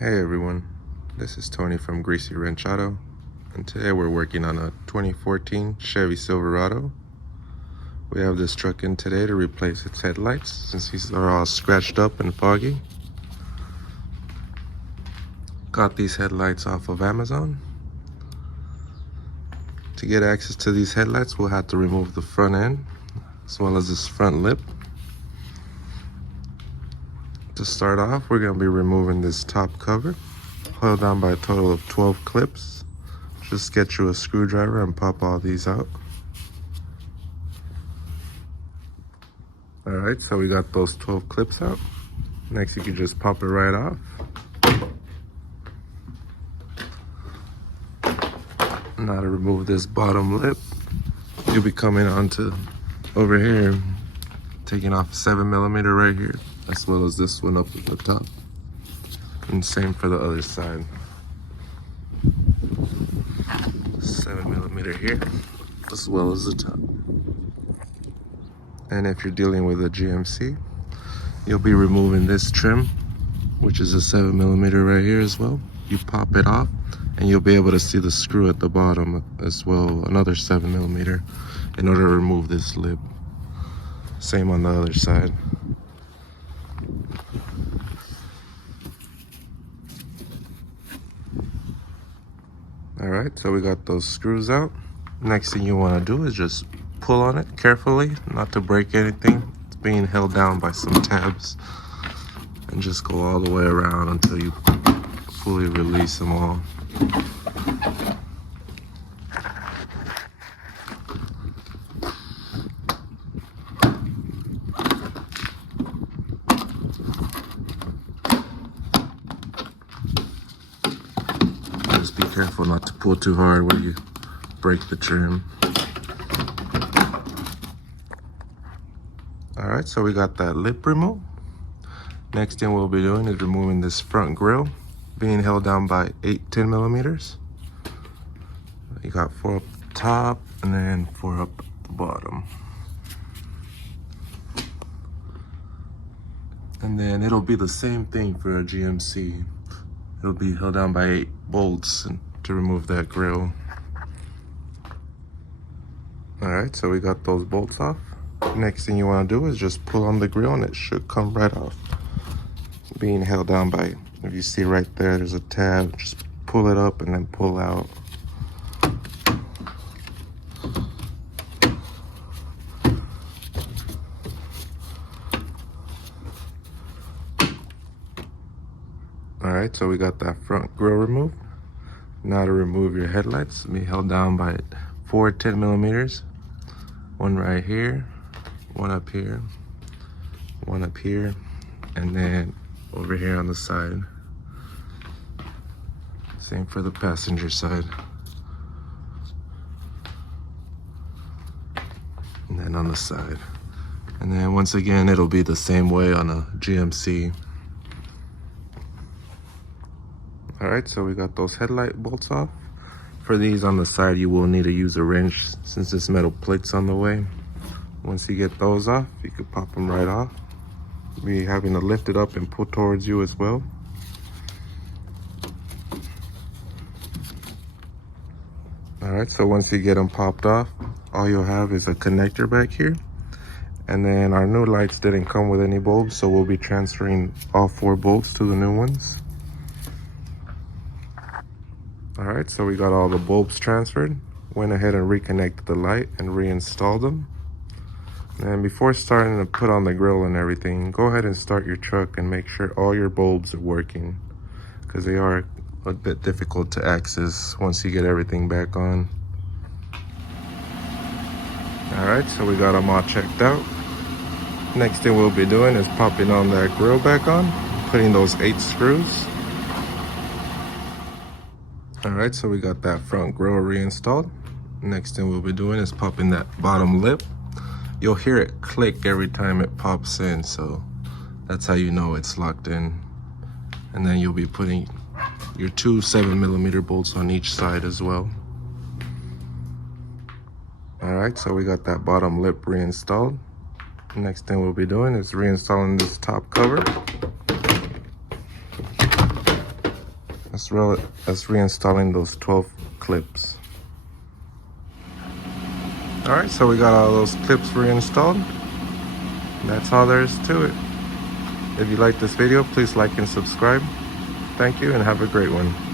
Hey everyone, this is Tony from Greasy Wrench Auto, and today we're working on a 2014 Chevy Silverado. We have this truck in today to replace its headlights since these are all scratched up and foggy. Got these headlights off of Amazon. To get access to these headlights, we'll have to remove the front end as well as this front lip. To start off, we're going to be removing this top cover, held down by a total of 12 clips. Just get you a screwdriver and pop all these out. Alright, so we got those 12 clips out. Next, you can just pop it right off. Now to remove this bottom lip, you'll be coming onto over here, taking off 7mm right here, as well as this one up at the top. And same for the other side. 7mm here, as well as the top. And if you're dealing with a GMC, you'll be removing this trim, which is a 7mm right here as well. You pop it off, and you'll be able to see the screw at the bottom as well, another 7mm, in order to remove this lip. Same on the other side. Alright, so we got those screws out. Next thing you want to do is just pull on it carefully, not to break anything. It's being held down by some tabs. And just go all the way around until you fully release them all. Just be careful not to pull too hard when you break the trim. Alright, so we got that lip removed. Next thing we'll be doing is removing this front grille, being held down by 10mm. You got 4 up the top and then 4 up the bottom. And then it'll be the same thing for a GMC. It'll be held down by 8 bolts to remove that grille. Alright, so we got those bolts off. Next thing you want to do is just pull on the grille and it should come right off. Being held down by, if you see right there, there's a tab. Just pull it up and then pull out. Alright, so we got that front grille removed. Now to remove your headlights, be held down by 4 10mm. One right here, one up here, one up here, and then over here on the side. Same for the passenger side. And then on the side. And then once again, it'll be the same way on a GMC. Alright, so we got those headlight bolts off. For these on the side, you will need to use a wrench since this metal plate's on the way. Once you get those off, you can pop them right off. Be having to lift it up and pull towards you as well. Alright, so once you get them popped off, all you'll have is a connector back here. And then our new lights didn't come with any bulbs, so we'll be transferring all 4 bolts to the new ones. Alright, so we got all the bulbs transferred. Went ahead and reconnected the light and reinstalled them. And before starting to put on the grill and everything, go ahead and start your truck and make sure all your bulbs are working, because they are a bit difficult to access once you get everything back on. Alright, so we got them all checked out. Next thing we'll be doing is popping on that grill back on, putting those 8 screws. Alright, so we got that front grill reinstalled. Next thing we'll be doing is popping that bottom lip. You'll hear it click every time it pops in, so that's how you know it's locked in. And then you'll be putting your 2 7mm bolts on each side as well. Alright, so we got that bottom lip reinstalled. Next thing we'll be doing is reinstalling this top cover. well as reinstalling those 12 clips. Alright, so we got all those clips reinstalled. That's all there is to it. If you like this video, please like and subscribe. Thank you and have a great one.